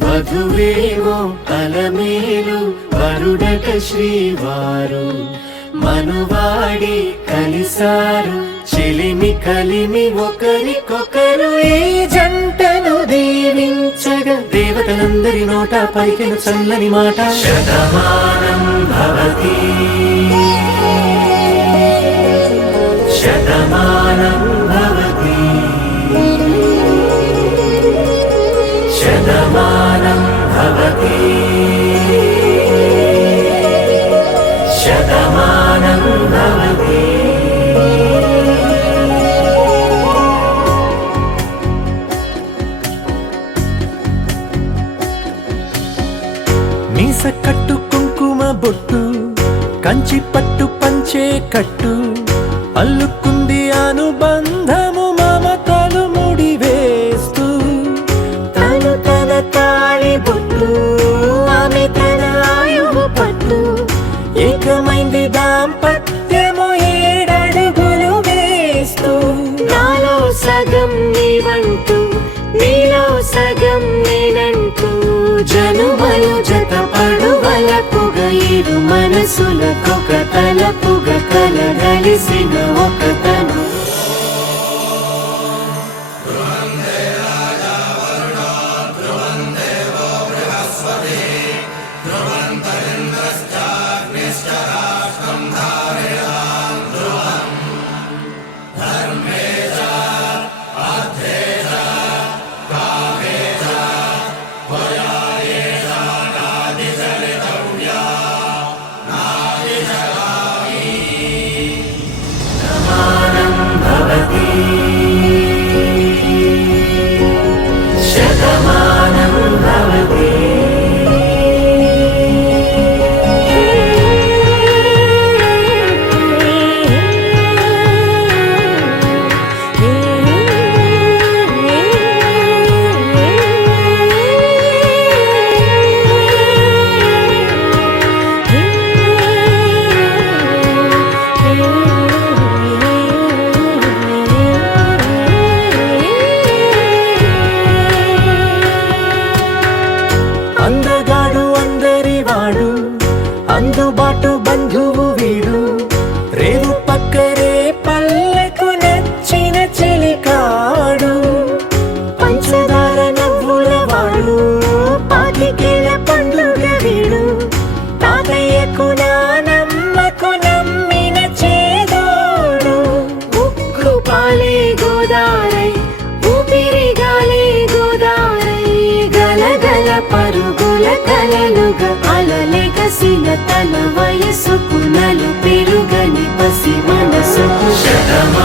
వధువేమో అలమేలు వరుడట శ్రీవారు మనువాడి కలిసారు చెలిమి కలిమి ఒకరికొకరు ఈ జంటను దీవించగా దేవతలందరి నోట పలికిన చల్లని మాట శతమానం భవతి శతమానం భవతి శతమానం భవతి శతమానం భవతి. మీస కట్టు కుంకుమ బొట్టు కంచి పట్టు పంచే కట్టు అల్లుకుంది అనుబంధము మమతలు ముడివేస్తూ తను తన తాళి బొట్టు ఆమె తన ఆయువు పట్టు ఏకమైంది దాంపత్యము 7 అడుగులు వేస్తూ నాలో సగం నీవంటూ నీలో సగం నేనంటూ జనుమలు జత పడువలపుగ ఇరు మనసులకొక తలపుగ కలగలిసిన ఒకతను శతమానం భవతి. అందగాడు అందరివాడు అందుబాటు బంధువు వీడు రేవు పక్కరే పల్లెకు నచ్చిన చెలికాడు పంచదార నవ్వుల వాడు పాతికేల పండ్లుగ వీడు తాతయ్యకు నానమ్మకు నమ్మిన చేదోడు ఉక్కు పాలే గోదారై ఊపిరిగాలే గోదారై గలగల పరుగుల కలలుగా అలలెగసిన తన వయసుకు నలు పెరుగని పసి మనసుకు శతమా